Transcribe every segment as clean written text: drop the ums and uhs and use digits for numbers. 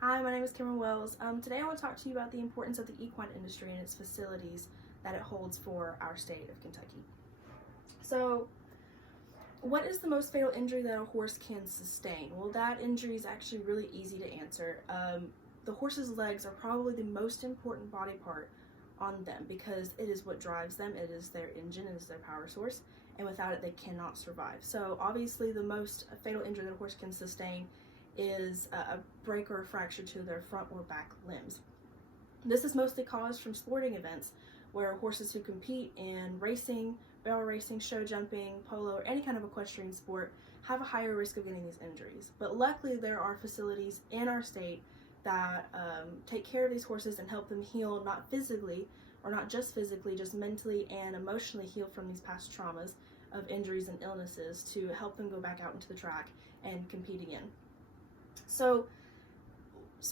Hi, my name is Cameron Wells. Today I want to talk to you about the importance of the equine industry and its facilities that it holds for our state of Kentucky. So, what is the most fatal injury that a horse can sustain? Well, that injury is actually really easy to answer. The horse's legs are probably the most important body part on them because it is what drives them. It is their engine, it is their power source, and without it they cannot survive. So obviously the most fatal injury that a horse can sustain is a break or a fracture to their front or back limbs. This is mostly caused from sporting events where horses who compete in racing, barrel racing, show jumping, polo, or any kind of equestrian sport have a higher risk of getting these injuries. But luckily there are facilities in our state that take care of these horses and help them heal, not physically, or not just physically, just mentally and emotionally heal from these past traumas of injuries and illnesses to help them go back out into the track and compete again. So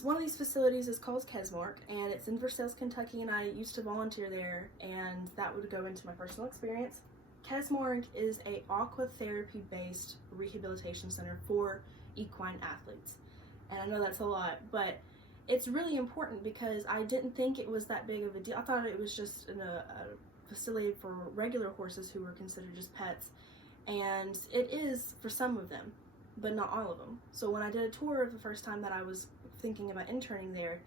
one of these facilities is called Kesmark, and it's in Versailles, Kentucky, and I used to volunteer there, and that would go into my personal experience. Kesmark is a aquatherapy-based rehabilitation center for equine athletes. And I know that's a lot, but it's really important because I didn't think it was that big of a deal. I thought it was just a facility for regular horses who were considered just pets, and it is for some of them, but not all of them. So when I did a tour the first time that I was thinking about interning there,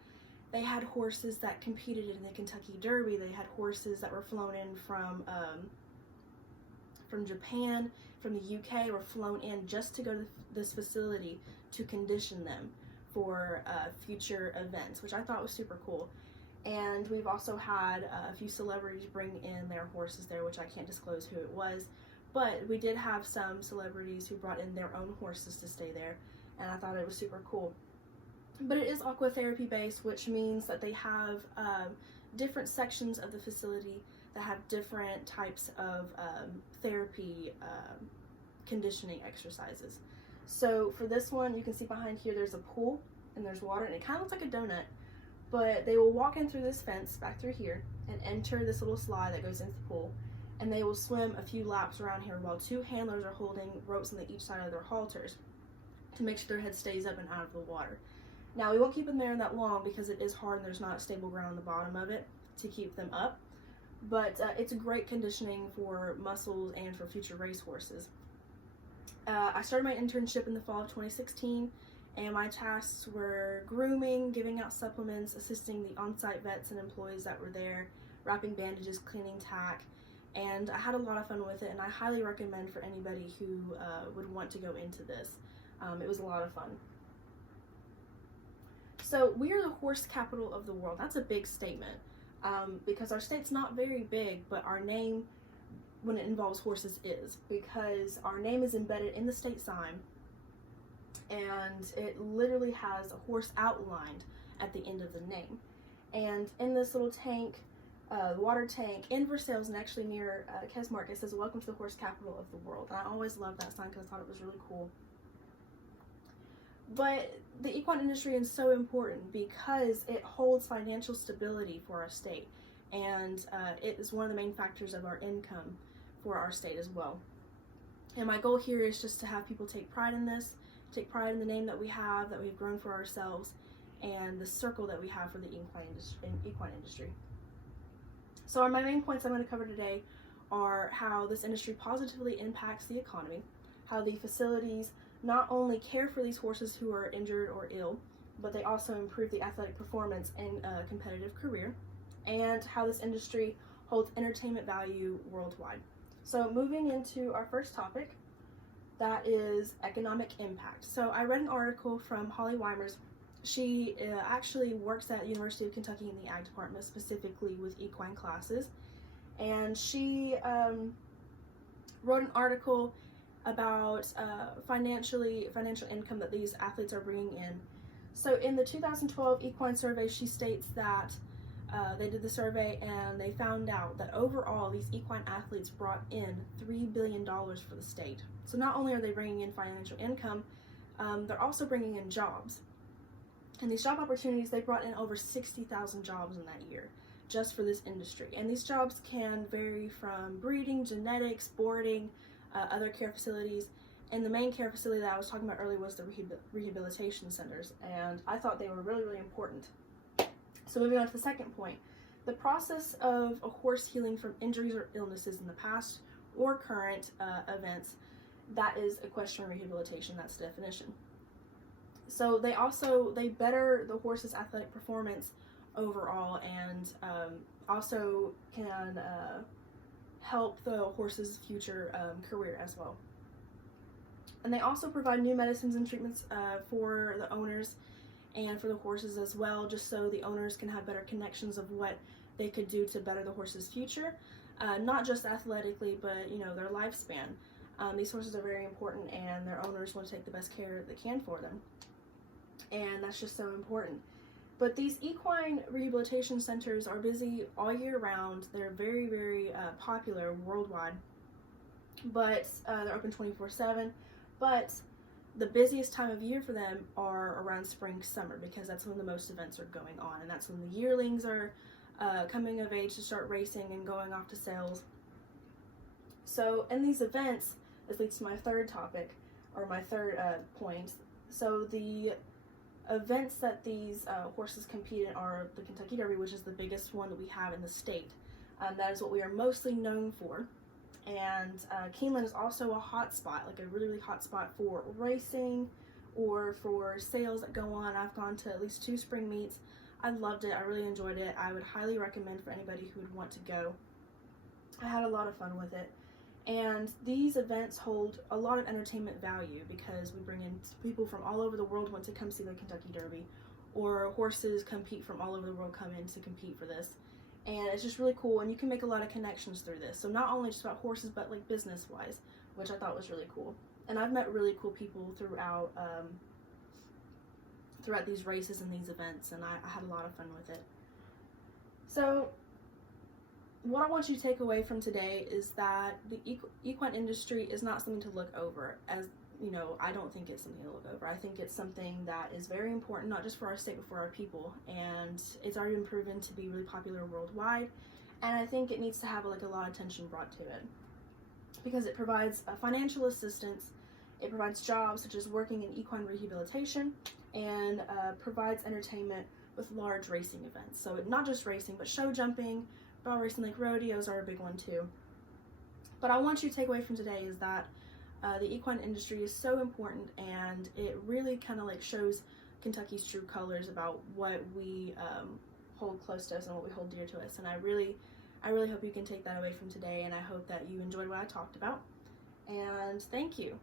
they had horses that competed in the Kentucky Derby. They had horses that were flown in from Japan, from the UK, were flown in just to go to this facility to condition them for future events, which I thought was super cool. And we've also had a few celebrities bring in their horses there, which I can't disclose who it was, but we did have some celebrities who brought in their own horses to stay there, and I thought it was super cool. But it is aquatherapy based, which means that they have different sections of the facility that have different types of therapy conditioning exercises. So for this one, you can see behind here there's a pool and there's water, and it kind of looks like a donut, but they will walk in through this fence back through here and enter this little slide that goes into the pool, and they will swim a few laps around here while two handlers are holding ropes on each side of their halters to make sure their head stays up and out of the water. Now, we won't keep them there that long because it is hard and there's not stable ground on the bottom of it to keep them up, but it's a great conditioning for muscles and for future race horses. I started my internship in the fall of 2016, and my tasks were grooming, giving out supplements, assisting the on-site vets and employees that were there, wrapping bandages, cleaning tack, and I had a lot of fun with it, and I highly recommend for anybody who would want to go into this. It was a lot of fun. So we are the horse capital of the world. That's a big statement because our state's not very big, but our name, when it involves horses, is, because our name is embedded in the state sign, and it literally has a horse outlined at the end of the name. And in this little tank, water tank in Versailles, and actually near Kesmark, it says "Welcome to the horse capital of the world." And I always loved that sign because I thought it was really cool. But the equine industry is so important because it holds financial stability for our state, and it is one of the main factors of our income for our state as well. And my goal here is just to have people take pride in this, take pride in the name that we have, that we've grown for ourselves, and the circle that we have for the equine industry. So my main points I'm going to cover today are how this industry positively impacts the economy, how the facilities not only care for these horses who are injured or ill, but they also improve the athletic performance in a competitive career, and how this industry holds entertainment value worldwide. So moving into our first topic, that is economic impact. So I read an article from Holly Weimers. She actually works at the University of Kentucky in the Ag Department, specifically with equine classes, and she wrote an article about financial income that these athletes are bringing in. So in the 2012 equine survey, she states that they did the survey and they found out that overall these equine athletes brought in $3 billion for the state. So not only are they bringing in financial income, they're also bringing in jobs. And these job opportunities, they brought in over 60,000 jobs in that year just for this industry. And these jobs can vary from breeding, genetics, boarding, other care facilities, And the main care facility that I was talking about earlier was the rehabilitation centers, and I thought they were really, really important. So moving on to the second point, the process of a horse healing from injuries or illnesses in the past or current events, that is equestrian rehabilitation. That's the definition. So they better the horse's athletic performance overall, and also can help the horse's future career as well. And they also provide new medicines and treatments for the owners and for the horses as well, just so the owners can have better connections of what they could do to better the horse's future, not just athletically, but their lifespan. These horses are very important, and their owners want to take the best care they can for them, and that's just so important. But these equine rehabilitation centers are busy all year round. They're very, very popular worldwide, but they're open 24/7. But the busiest time of year for them are around spring, summer, because that's when the most events are going on, and that's when the yearlings are coming of age to start racing and going off to sales. So in these events, this leads to my third topic, or my third point. So the events that these horses compete in are the Kentucky Derby, which is the biggest one that we have in the state. That is what we are mostly known for. And Keeneland is also a hot spot, like a really, really hot spot for racing or for sales that go on. I've gone to at least 2 spring meets. I loved it. I really enjoyed it. I would highly recommend for anybody who would want to go. I had a lot of fun with it. And these events hold a lot of entertainment value because we bring in people from all over the world want to come see the Kentucky Derby, or horses compete from all over the world come in to compete for this. And it's just really cool, and you can make a lot of connections through this. So not only just about horses, but like business-wise, which I thought was really cool. And I've met really cool people throughout these races and these events, and I had a lot of fun with it. So what I want you to take away from today is that the equine industry is not something to look over. As you know, I don't think it's something to look over. I think it's something that is very important, not just for our state, but for our people. And it's already been proven to be really popular worldwide. And I think it needs to have a lot of attention brought to it, because it provides financial assistance, it provides jobs such as working in equine rehabilitation, and provides entertainment with large racing events. So not just racing, but show jumping, barrel racing, like rodeos are a big one too. But I want you to take away from today is that the equine industry is so important, and it really kind of shows Kentucky's true colors about what we hold close to us and what we hold dear to us. And I really hope you can take that away from today, and I hope that you enjoyed what I talked about. And thank you.